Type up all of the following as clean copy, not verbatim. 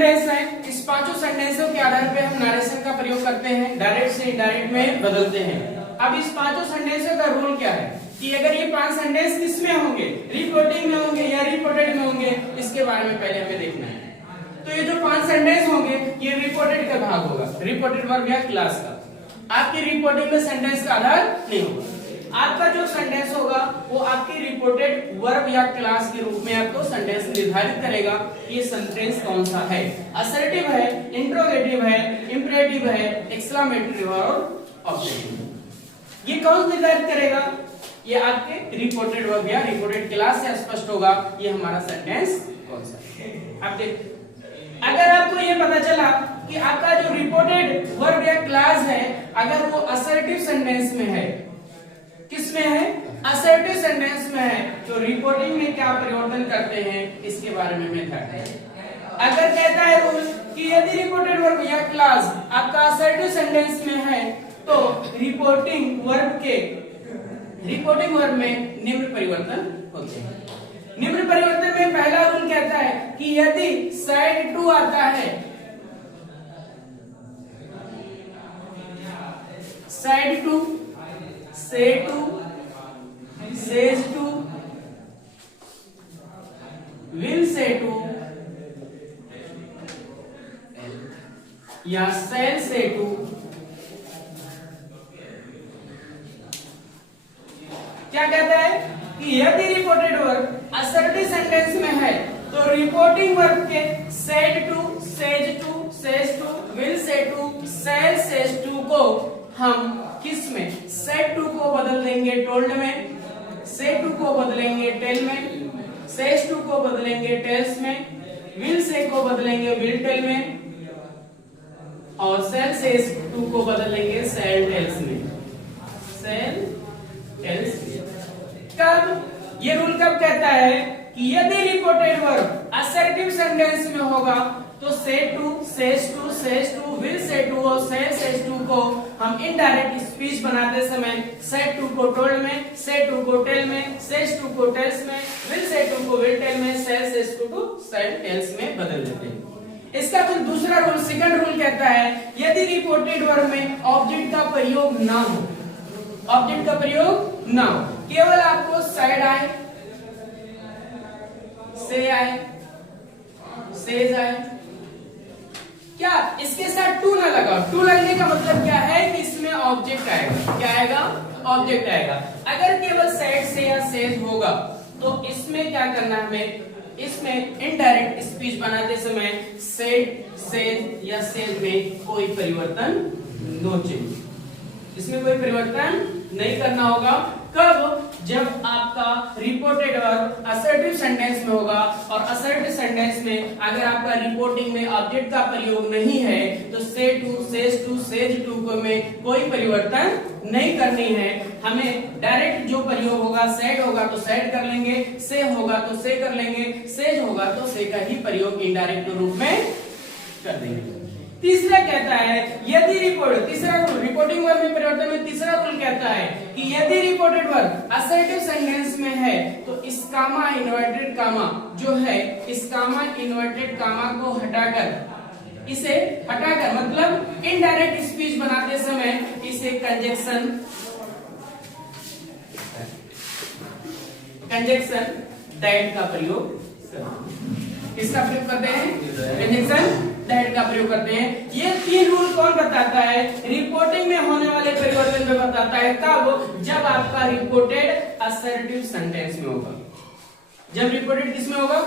Sentence है, इस पांचों सेंटेंसों के आधार पे हम नरेशन का प्रयोग करते हैं, डायरेक्ट से इनडायरेक्ट में बदलते हैं। अब इस पांचों सेंटेंसों का रूल क्या है कि अगर ये पांच सेंटेंस किस में होंगे, रिपोर्टिंग में होंगे या रिपोर्टेड में होंगे, इसके बारे में पहले हमें देखना है। तो ये जो पांच सेंटेंस होंगे ये रिपोर्टेड का भाग होगा, रिपोर्टेड वर्ब या क्लास का। आपकी रिपोर्टिंग में सेंटेंस का आधार नहीं होगा। आपका जो सेंटेंस होगा वो आपकी रिपोर्टेड वर्ब या क्लास के रूप में आपको सेंटेंस निर्धारित करेगा कि ये सेंटेंस कौन सा है, असर्टिव है, इंट्रोगेटिव है, इंपरेटिव है, एक्सक्लेमेटरी और ऑब्जेक्टिव। ये कौन निर्धारित करेगा? ये आपके रिपोर्टेड वर्ब या रिपोर्टेड क्लास से स्पष्ट होगा ये हमारा सेंटेंस कौन सा है। अब देखिए, अगर आपको ये पता चला कि आपका जो रिपोर्टेड वर्ब या क्लास है अगर वो असर्टिव सेंटेंस में है, किस में है? असर्टिव सेंटेंस में है, तो रिपोर्टिंग में क्या परिवर्तन करते हैं इसके बारे में मैं ध्यान दें। अगर कहता है रूल कि यदि रिपोर्टेड वर्ब या क्लास आपका असर्टिव सेंटेंस में है तो रिपोर्टिंग वर्ब में निम्न परिवर्तन होते हैं। निम्न परिवर्तन में पहला रूल कहता है कि यदि साइड टू आता है, said to, say to, says to, will say to या सेल से टू, क्या कहता है कि यदि रिपोर्टेड वर्ब असर्टिव सेंटेंस में है तो रिपोर्टिंग वर्ब के said to, says to, says to, will say to, shall says to को हम किस में? सेड टू को बदल देंगे टोल्ड में, से टू को बदलेंगे टेल में, सेज टू को बदलेंगे टेल्स में, विल से को बदलेंगे विल टेल में और सेल सेज टू को बदलेंगे सेल टेल्स में, सेल टेल्स में। कब? ये रूल कब कहता है कि यदि रिपोर्टेड वर्ब असर्टिव सेंटेंस में होगा तो say to, says to, says to, will say to और सेल सेज टू को हम इनडायरेक्ट स्पीच बनाते समय सेड टू को टोल्ड में, से टू को टेल में, सेज टू को टेल्स में, विल से टू को विल टेल में, सेल सेज टू को सेल टेल्स में बदल देते हैं। इसका फिर दूसरा रूल, सेकंड रूल कहता है यदि रिपोर्टेड वर्ब में ऑब्जेक्ट का प्रयोग ना हो, ऑब्जेक्ट का प्रयोग ना हो, केवल आपको साइड आए, से आए, सेज आए, क्या इसके साथ टू ना लगाओ। टू लगने का मतलब क्या है कि इसमें ऑब्जेक्ट आएगा। क्या आएगा? ऑब्जेक्ट आएगा। अगर केवल सेड से या सेज होगा तो इसमें क्या करना है हमें? इसमें इनडायरेक्ट स्पीच बनाते समय सेड, सेज या सेज में कोई परिवर्तन नो चेंज, इसमें कोई परिवर्तन नहीं करना होगा। कब? जब आपका रिपोर्टेड वर्ब असर्टिव सेंटेंस में होगा और असर्टिव सेंटेंस में अगर आपका रिपोर्टिंग में ऑब्जेक्ट का प्रयोग नहीं है तो say to, says to, says to को में कोई परिवर्तन नहीं करनी है। हमें डायरेक्ट जो प्रयोग होगा, सेड होगा तो सेड कर लेंगे, से होगा तो से कर लेंगे, सेज होगा तो से का ही प्रयोग इनडायरेक्ट रूप में कर देंगे। तीसरा कहता है यदि तीसरा रूल रिपोर्टिंग वर्ब में परिवर्तन में तीसरा रूल कहता है कि यदि रिपोर्टेड वर्ब असर्टिव सेंटेंस में है तो इस कामा इन्वर्टेड कामा जो है, इस कामा इन्वर्टेड कामा को हटाकर, इसे हटाकर मतलब इनडायरेक्ट स्पीच बनाते समय इसे कंजक्शन दैट का प्रयोग, किसका प्रयोग करते हैं? कंजक्शन दैट का प्रयोग करते हैं। ये तीन रूल कौन बताता है? रिपोर्टिंग में होने वाले परिवर्तन में बताता है। कब? जब आपका रिपोर्टेड असर्टिव सेंटेंस में होगा। जब रिपोर्टेड किस में होगा?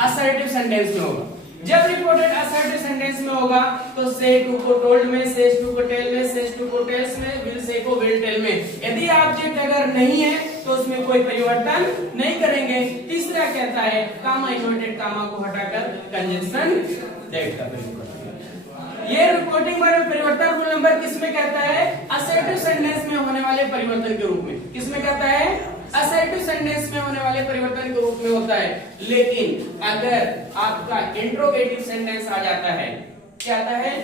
असर्टिव सेंटेंस में होगा। जब रिपोर्टेड असर्टिव सेंटेंस में होगा तो से टू को टोल्ड में, सेज टू को टेल में, सेज टू को टेल्स में, विल से को विल टेल में। यदि ऑब्जेक्ट अगर नहीं है तो उसमें कोई परिवर्तन नहीं करेंगे। तीसरा कहता है कामा इन्वर्टेड कामा को हटाकर कंजंक्शन दैट का प्रयोग करते हैं। ये रिपोर्टिंग वर्ब में परिवर्तन रूल नंबर किसमें कहता है? असर्टिव सेंटेंस में होने वाले परिवर्तन के रूप में। किसमें कहता है? असर्टिव सेंटेंस में होने वाले परिवर्तन के रूप में होता है। लेकिन अगर आपका इंट्रोगेटिव सेंटेंस आ जाता है, क्या आता है?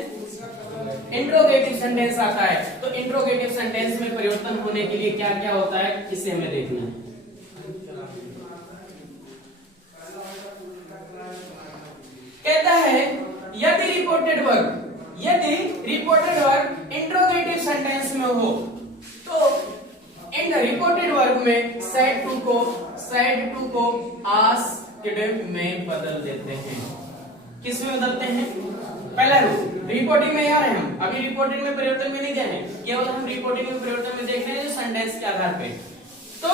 इंट्रोगेटिव सेंटेंस आता है, तो इंट्रोगेटिव सेंटेंस में परिवर्तन होने के लिए क्या क्या होता है इसे हमें देखना है। कहता है यदि रिपोर्टेड वर्ब इंट्रोगेटिव सेंटेंस में हो तो इन रिपोर्टेड वर्ब में said to को asked में बदल देते हैं। किस में बदलते हैं? पहला रूल रिपोर्टिंग में आ रहे हैं हम, अभी रिपोर्टिंग में परिवर्तन में नहीं दे रहे हैं, केवल हम रिपोर्टिंग में परिवर्तन में देख रहे हैं जो सेंटेंस के आधार पे।